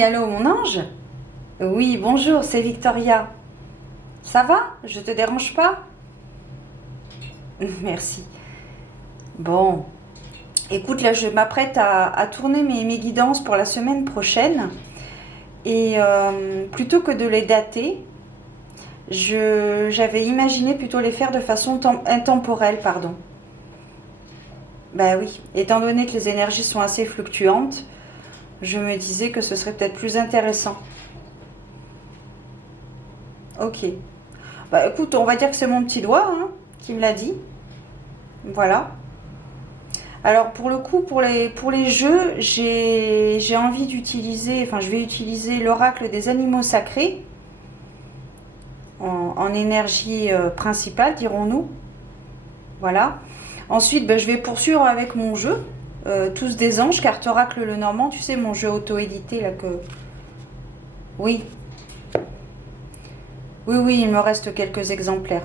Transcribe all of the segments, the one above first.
Oui, allô, mon ange? Oui, bonjour, c'est Victoria. Ça va? Je te dérange pas? Merci. Bon, écoute, là, je m'apprête à tourner mes guidances pour la semaine prochaine. Et plutôt que de les dater, j'avais imaginé plutôt les faire de façon intemporelle, pardon. Bah oui, étant donné que les énergies sont assez fluctuantes, je me disais que ce serait peut-être plus intéressant. Ok. Bah écoute, on va dire que c'est mon petit doigt hein, qui me l'a dit. Voilà. Alors pour le coup, pour les jeux, j'ai envie d'utiliser, enfin je vais utiliser l'oracle des animaux sacrés en énergie principale, dirons-nous. Voilà. Ensuite, ben, je vais poursuivre avec mon jeu, tous des anges, carte oracle le normand, tu sais, mon jeu auto-édité là que... Oui, oui, il me reste quelques exemplaires.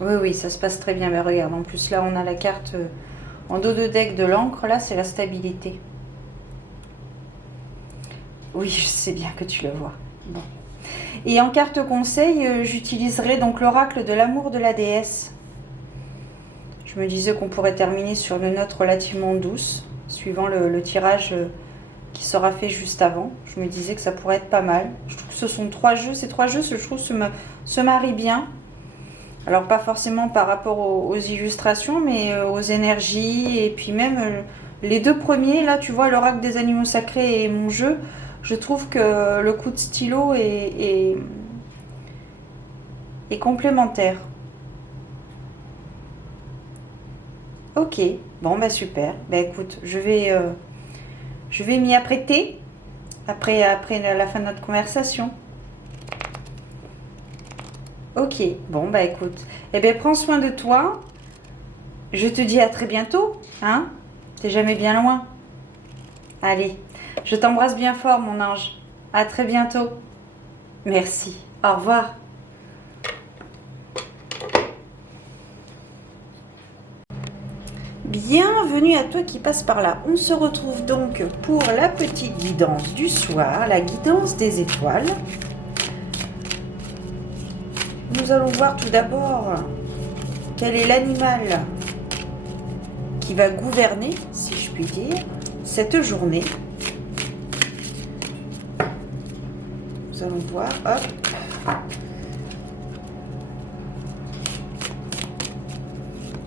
Oui, oui, ça se passe très bien. Mais regarde, en plus là, on a la carte en dos de deck de l'encre, là, c'est la stabilité. Oui, je sais bien que tu le vois. Bon. Et en carte conseil, j'utiliserai donc l'oracle de l'amour de la déesse. Je me disais qu'on pourrait terminer sur une note relativement douce, suivant le tirage qui sera fait juste avant. Je me disais que ça pourrait être pas mal. Je trouve que ce sont trois jeux, ces trois jeux, je trouve, se marient bien. Alors pas forcément par rapport aux illustrations, mais aux énergies, et puis même les deux premiers, là tu vois, l'oracle des animaux sacrés et mon jeu, je trouve que le coup de stylo est complémentaire. Ok, bon bah super. Bah écoute, je vais m'y apprêter après la fin de notre conversation. Ok, bon bah écoute. Eh bien prends soin de toi. Je te dis à très bientôt, hein? T'es jamais bien loin. Allez, je t'embrasse bien fort mon ange. À très bientôt. Merci. Au revoir. Bienvenue à toi qui passe par là. On se retrouve donc pour la petite guidance du soir, la guidance des étoiles. Nous allons voir tout d'abord quel est l'animal qui va gouverner, si je puis dire, cette journée. Nous allons voir, hop.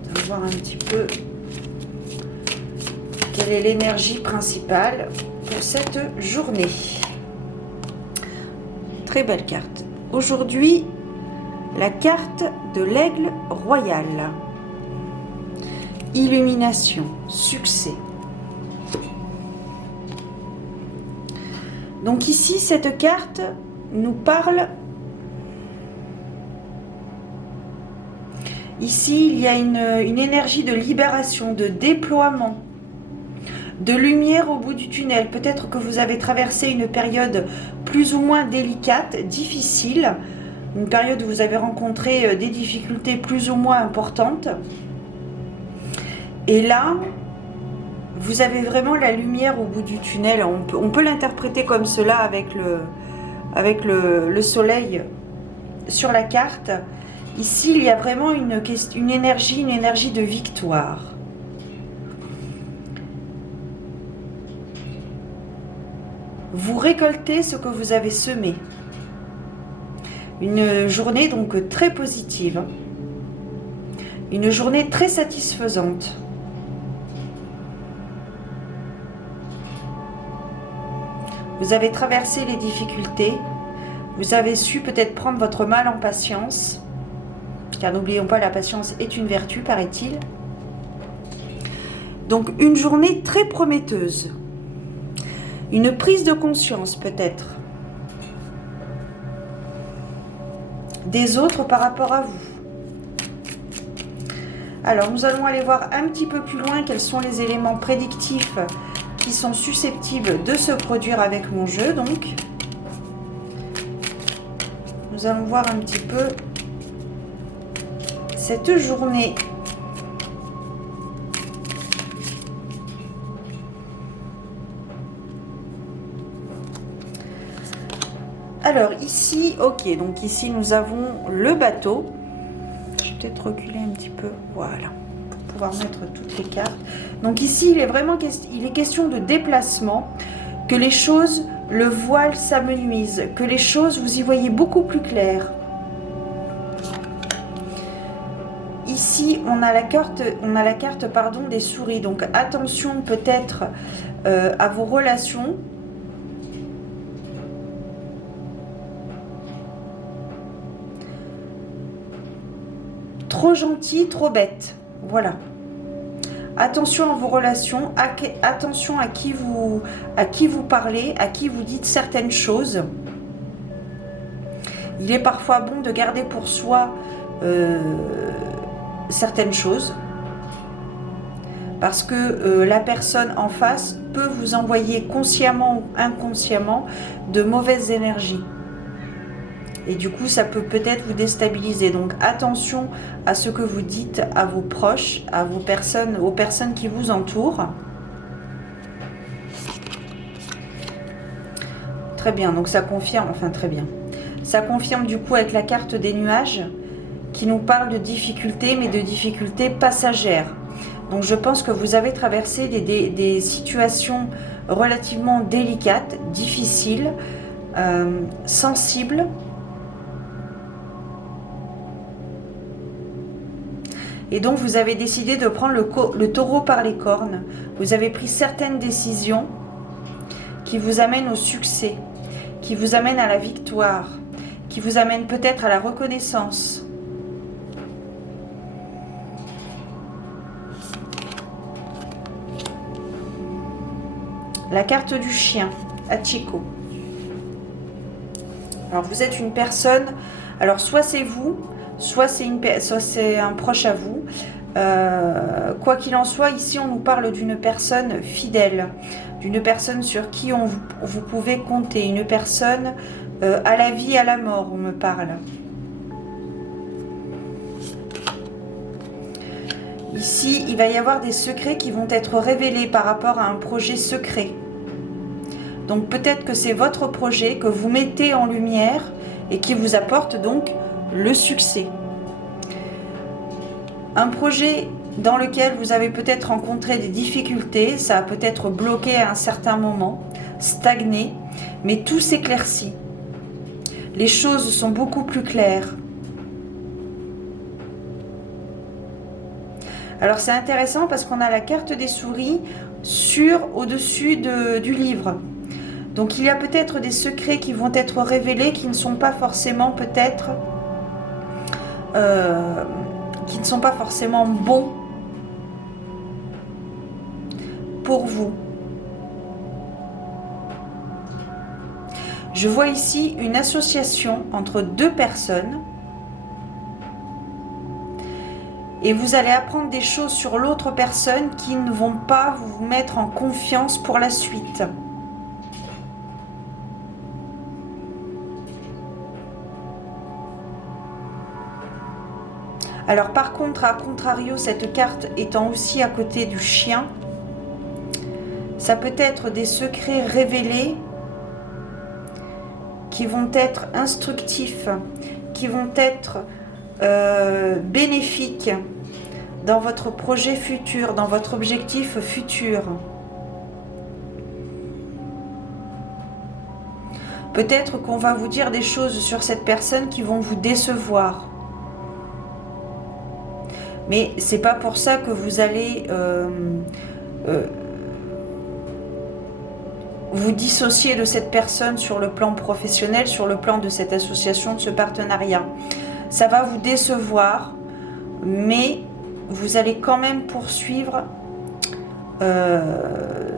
Nous allons voir un petit peu quelle est l'énergie principale pour cette journée. Très belle carte. Aujourd'hui, la carte de l'aigle royal. Illumination, succès. Donc ici, cette carte nous parle... Ici, il y a une énergie de libération, de déploiement, de lumière au bout du tunnel. Peut-être que vous avez traversé une période plus ou moins délicate, difficile, une période où vous avez rencontré des difficultés plus ou moins importantes. Et là, vous avez vraiment la lumière au bout du tunnel. On peut l'interpréter comme cela avec le soleil sur la carte. Ici, il y a vraiment une énergie de victoire. Vous récoltez ce que vous avez semé. Une journée donc très positive. Une journée très satisfaisante. Vous avez traversé les difficultés. Vous avez su peut-être prendre votre mal en patience. Car n'oublions pas, la patience est une vertu, paraît-il. Donc une journée très prometteuse. Une prise de conscience peut-être des autres par rapport à vous. Alors nous allons aller voir un petit peu plus loin quels sont les éléments prédictifs qui sont susceptibles de se produire avec mon jeu. Donc nous allons voir un petit peu cette journée. Alors ici, ok, donc ici nous avons le bateau. Je vais peut-être reculer un petit peu, voilà, pour pouvoir mettre toutes les cartes. Donc ici, il est question de déplacement, que les choses, le voile s'amenuise, que les choses, vous y voyez beaucoup plus clair. Ici, on a la carte pardon, des souris, donc attention peut-être à vos relations. Trop gentil, trop bête. Voilà. Attention à vos relations, attention à qui vous parlez, à qui vous dites certaines choses. Il est parfois bon de garder pour soi certaines choses. Parce que la personne en face peut vous envoyer consciemment ou inconsciemment de mauvaises énergies. Et du coup, ça peut peut-être vous déstabiliser. Donc, attention à ce que vous dites à vos proches, à vos personnes, aux personnes qui vous entourent. Très bien, donc ça confirme, enfin très bien. Ça confirme du coup avec la carte des nuages qui nous parle de difficultés, mais de difficultés passagères. Donc je pense que vous avez traversé des situations relativement délicates, difficiles, sensibles. Et donc vous avez décidé de prendre le taureau par les cornes. Vous avez pris certaines décisions qui vous amènent au succès, qui vous amènent à la victoire, qui vous amènent peut-être à la reconnaissance. La carte du chien, Hachiko. Alors vous êtes une personne, alors soit c'est vous, soit c'est un proche à vous. Quoi qu'il en soit, ici on nous parle d'une personne fidèle, d'une personne sur qui vous pouvez compter, une personne à la vie, à la mort, on me parle. Ici, il va y avoir des secrets qui vont être révélés par rapport à un projet secret. Donc peut-être que c'est votre projet que vous mettez en lumière et qui vous apporte donc le succès. Un projet dans lequel vous avez peut-être rencontré des difficultés, ça a peut-être bloqué à un certain moment, stagné, mais tout s'éclaircit. Les choses sont beaucoup plus claires. Alors c'est intéressant parce qu'on a la carte des souris au-dessus du livre. Donc il y a peut-être des secrets qui vont être révélés qui ne sont pas forcément peut-être bons pour vous. Je vois ici une association entre deux personnes et vous allez apprendre des choses sur l'autre personne qui ne vont pas vous mettre en confiance pour la suite. Alors par contre, à contrario, cette carte étant aussi à côté du chien, ça peut être des secrets révélés qui vont être instructifs, qui vont être bénéfiques dans votre projet futur, dans votre objectif futur. Peut-être qu'on va vous dire des choses sur cette personne qui vont vous décevoir. Mais c'est pas pour ça que vous allez vous dissocier de cette personne sur le plan professionnel, sur le plan de cette association, de ce partenariat. Ça va vous décevoir, mais vous allez quand même poursuivre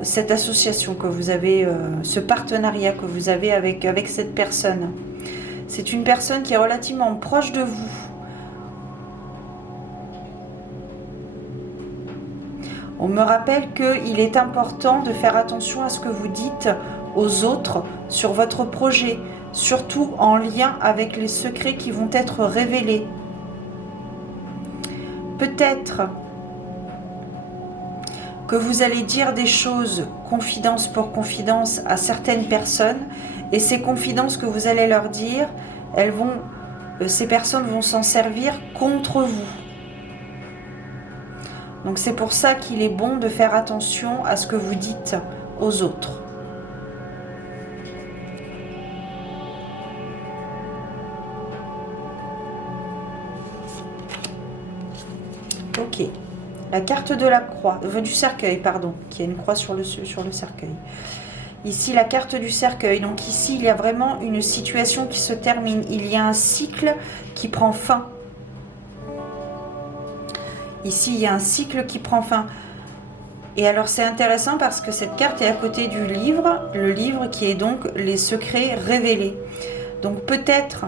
cette association que vous avez, ce partenariat que vous avez avec cette personne. C'est une personne qui est relativement proche de vous. On me rappelle qu'il est important de faire attention à ce que vous dites aux autres sur votre projet, surtout en lien avec les secrets qui vont être révélés. Peut-être que vous allez dire des choses confidence pour confidence à certaines personnes Et ces confidences que vous allez leur dire, ces personnes vont s'en servir contre vous. Donc c'est pour ça qu'il est bon de faire attention à ce que vous dites aux autres. Ok. La carte de la croix, du cercueil, pardon, qui a une croix sur le cercueil. Ici, la carte du cercueil. Donc ici, il y a vraiment une situation qui se termine. Il y a un cycle qui prend fin. Ici, il y a un cycle qui prend fin. Et alors, c'est intéressant parce que cette carte est à côté du livre. Le livre qui est donc les secrets révélés. Donc peut-être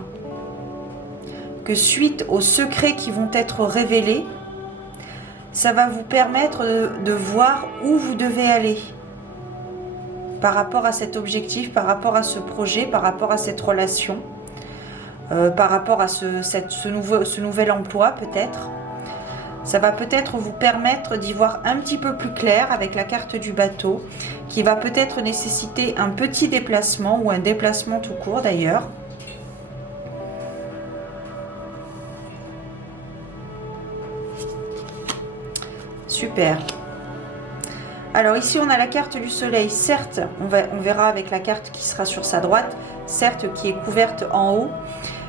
que suite aux secrets qui vont être révélés, ça va vous permettre de voir où vous devez aller par rapport à cet objectif, par rapport à ce projet, par rapport à cette relation, par rapport à ce nouvel emploi peut-être. Ça va peut-être vous permettre d'y voir un petit peu plus clair avec la carte du bateau, qui va peut-être nécessiter un petit déplacement ou un déplacement tout court d'ailleurs. Super. Alors ici on a la carte du soleil, certes on verra avec la carte qui sera sur sa droite, certes qui est couverte en haut.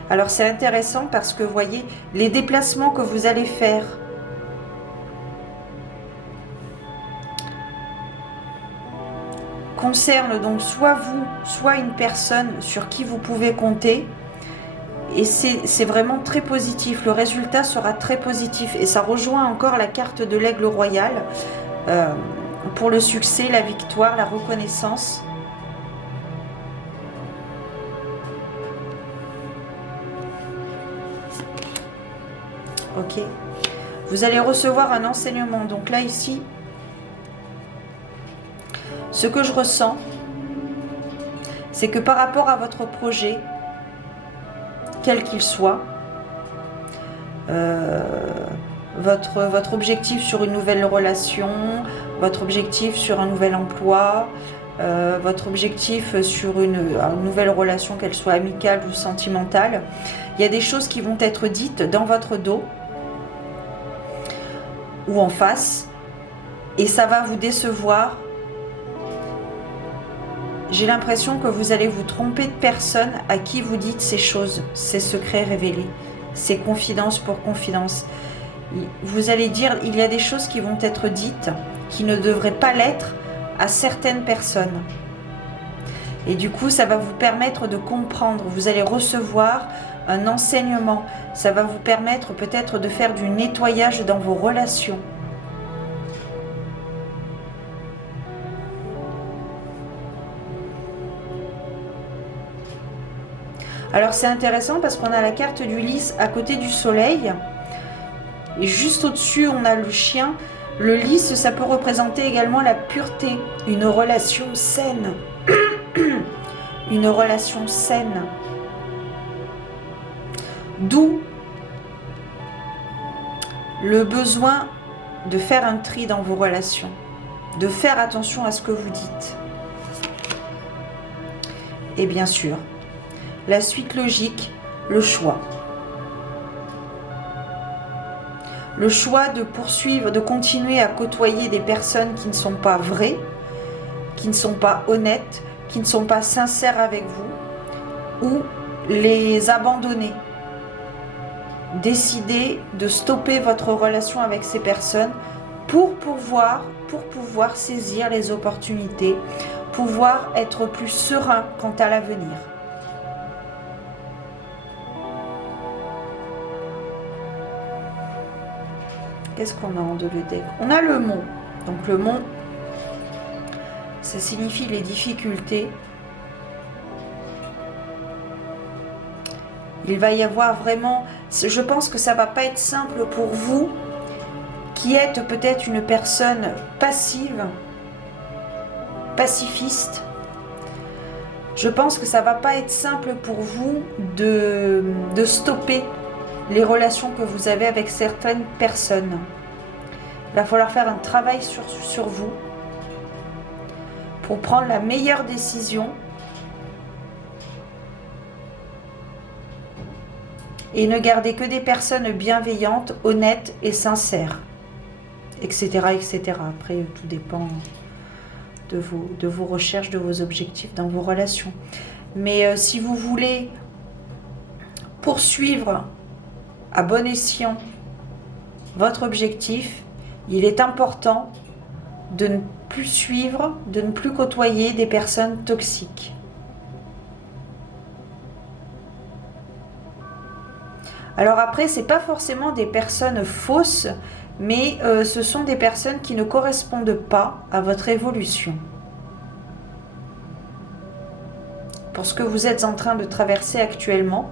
Alors c'est intéressant parce que vous voyez les déplacements que vous allez faire concernent donc soit vous, soit une personne sur qui vous pouvez compter. Et c'est vraiment très positif, le résultat sera très positif. Et ça rejoint encore la carte de l'aigle royal pour le succès, la victoire, la reconnaissance. Ok. Vous allez recevoir un enseignement. Donc là, ici, ce que je ressens, c'est que par rapport à votre projet, quel qu'il soit, votre objectif sur une nouvelle relation, votre objectif sur un nouvel emploi, votre objectif sur une nouvelle relation, qu'elle soit amicale ou sentimentale, il y a des choses qui vont être dites dans votre dos ou en face et ça va vous décevoir. J'ai l'impression que vous allez vous tromper de personne à qui vous dites ces choses, ces secrets révélés, ces confidences pour confidences. Vous allez dire, il y a des choses qui vont être dites, qui ne devraient pas l'être à certaines personnes. Et du coup, ça va vous permettre de comprendre. Vous allez recevoir un enseignement. Ça va vous permettre peut-être de faire du nettoyage dans vos relations. Alors c'est intéressant parce qu'on a la carte du lys à côté du soleil. Et juste au-dessus, on a le chien. Le lys, ça peut représenter également la pureté, une relation saine. Une relation saine. D'où le besoin de faire un tri dans vos relations, de faire attention à ce que vous dites. Et bien sûr, la suite logique, le choix. Le choix de poursuivre, de continuer à côtoyer des personnes qui ne sont pas vraies, qui ne sont pas honnêtes, qui ne sont pas sincères avec vous, ou les abandonner. Décider de stopper votre relation avec ces personnes pour pouvoir saisir les opportunités, pouvoir être plus serein quant à l'avenir. Qu'est-ce qu'on a en deux de deck? On a le mont. Donc le mont, ça signifie les difficultés. Il va y avoir vraiment... Je pense que ça ne va pas être simple pour vous qui êtes peut-être une personne passive, pacifiste. Je pense que ça ne va pas être simple pour vous de stopper les relations que vous avez avec certaines personnes. Il va falloir faire un travail sur vous pour prendre la meilleure décision Et ne gardez que des personnes bienveillantes, honnêtes et sincères, etc. etc. Après, tout dépend de vos recherches, de vos objectifs dans vos relations. Mais si vous voulez poursuivre à bon escient votre objectif, il est important de ne plus suivre, de ne plus côtoyer des personnes toxiques. Alors après, c'est pas forcément des personnes fausses, mais ce sont des personnes qui ne correspondent pas à votre évolution. Pour ce que vous êtes en train de traverser actuellement,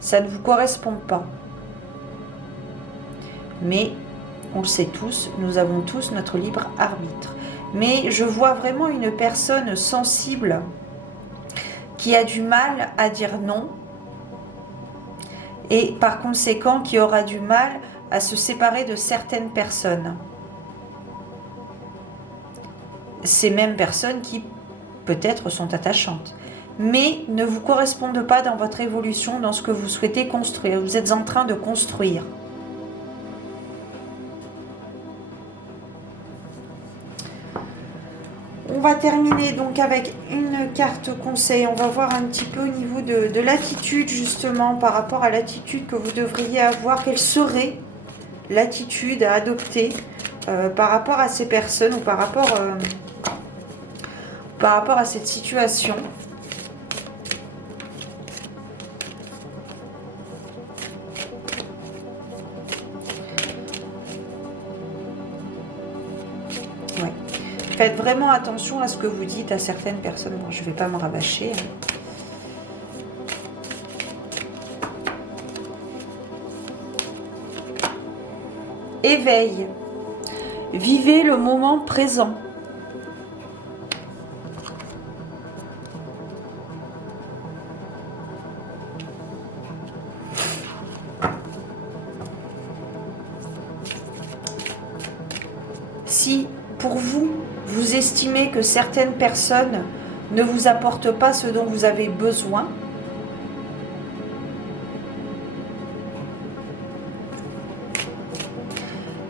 ça ne vous correspond pas. Mais, on le sait tous, nous avons tous notre libre arbitre. Mais je vois vraiment une personne sensible qui a du mal à dire non et par conséquent qui aura du mal à se séparer de certaines personnes. Ces mêmes personnes qui peut-être sont attachantes, mais ne vous correspondent pas dans votre évolution, dans ce que vous souhaitez construire. Vous êtes en train de construire. On va terminer donc avec une carte conseil. On va voir un petit peu au niveau de l'attitude, justement, par rapport à l'attitude que vous devriez avoir. Quelle serait l'attitude à adopter par rapport à ces personnes ou par rapport à cette situation. Ouais. Faites vraiment attention à ce que vous dites à certaines personnes. Bon, je ne vais pas me rabâcher. Éveil. Vivez le moment présent. Si pour vous, vous estimez que certaines personnes ne vous apportent pas ce dont vous avez besoin,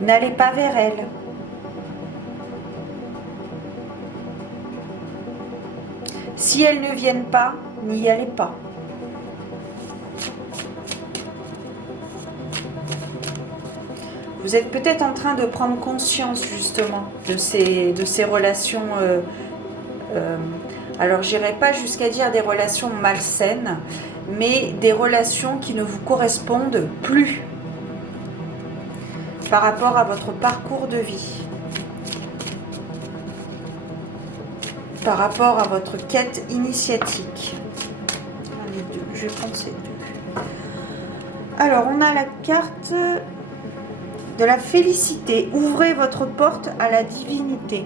n'allez pas vers elles. Si elles ne viennent pas, n'y allez pas. Vous êtes peut-être en train de prendre conscience justement de ces relations. Alors, j'irai pas jusqu'à dire des relations malsaines, mais des relations qui ne vous correspondent plus par rapport à votre parcours de vie, par rapport à votre quête initiatique. Les deux, je vais prendre ces deux. Alors, on a la carte de la félicité. Ouvrez votre porte à la divinité.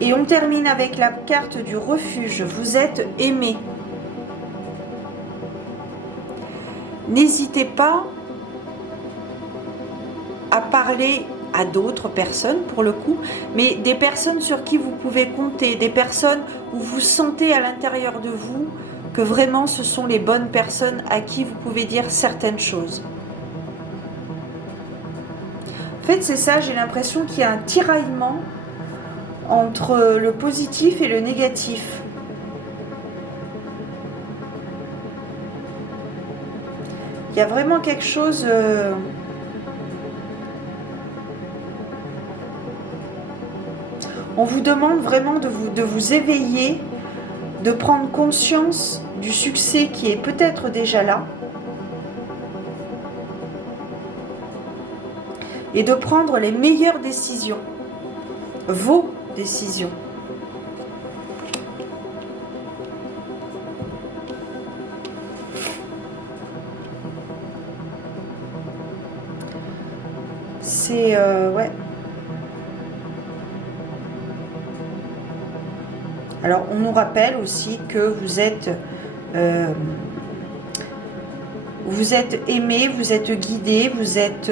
Et on termine avec la carte du refuge. Vous êtes aimé. N'hésitez pas à parler à d'autres personnes pour le coup, mais des personnes sur qui vous pouvez compter, des personnes où vous sentez à l'intérieur de vous que vraiment ce sont les bonnes personnes à qui vous pouvez dire certaines choses. En fait, c'est ça, j'ai l'impression qu'il y a un tiraillement entre le positif et le négatif. Il y a vraiment quelque chose... On vous demande vraiment de vous éveiller, de prendre conscience du succès qui est peut-être déjà là et de prendre les meilleures décisions, vos décisions. C'est... ouais. Alors, on nous rappelle aussi que vous êtes aimé, vous êtes guidé, vous êtes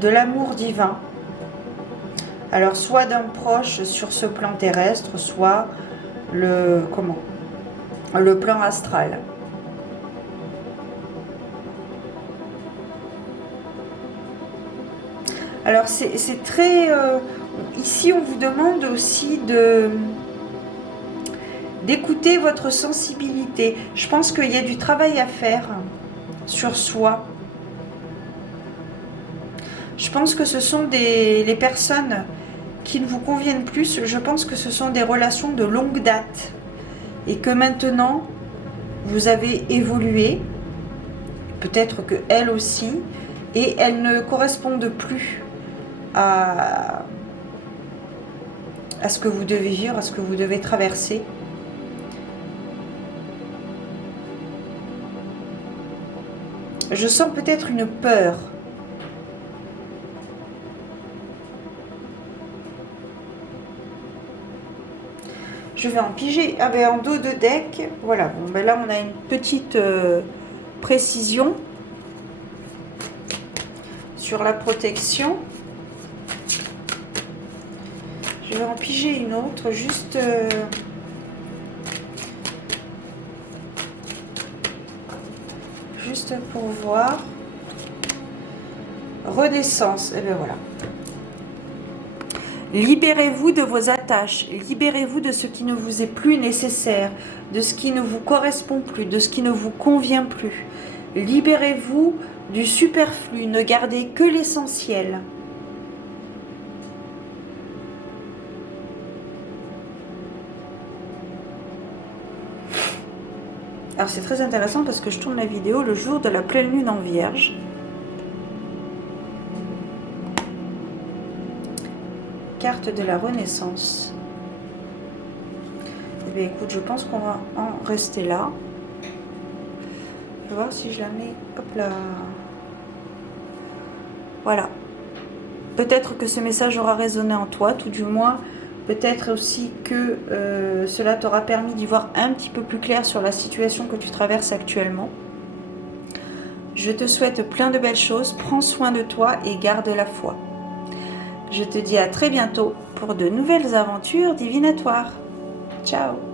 de l'amour divin. Alors, soit d'un proche sur ce plan terrestre, soit le plan astral. Alors, c'est très... ici, on vous demande aussi d'écouter votre sensibilité. Je pense qu'il y a du travail à faire sur soi. Je pense que ce sont les personnes qui ne vous conviennent plus. Je pense que ce sont des relations de longue date. Et que maintenant, vous avez évolué. Peut-être que elles aussi. Et elles ne correspondent plus à ce que vous devez vivre, à ce que vous devez traverser. Je sens peut-être une peur. Je vais en piger. Ah ben en dos de deck, voilà. Bon ben là on a une petite précision sur la protection. Je vais en piger une autre, juste pour voir. Renaissance, et bien voilà. Libérez-vous de vos attaches, libérez-vous de ce qui ne vous est plus nécessaire, de ce qui ne vous correspond plus, de ce qui ne vous convient plus. Libérez-vous du superflu, ne gardez que l'essentiel. Alors c'est très intéressant parce que je tourne la vidéo le jour de la pleine lune en Vierge. Carte de la Renaissance. Eh bien écoute, je pense qu'on va en rester là. Je vais voir si je la mets, hop là. Voilà. Peut-être que ce message aura résonné en toi, tout du moins. Peut-être aussi que cela t'aura permis d'y voir un petit peu plus clair sur la situation que tu traverses actuellement. Je te souhaite plein de belles choses, prends soin de toi et garde la foi. Je te dis à très bientôt pour de nouvelles aventures divinatoires. Ciao!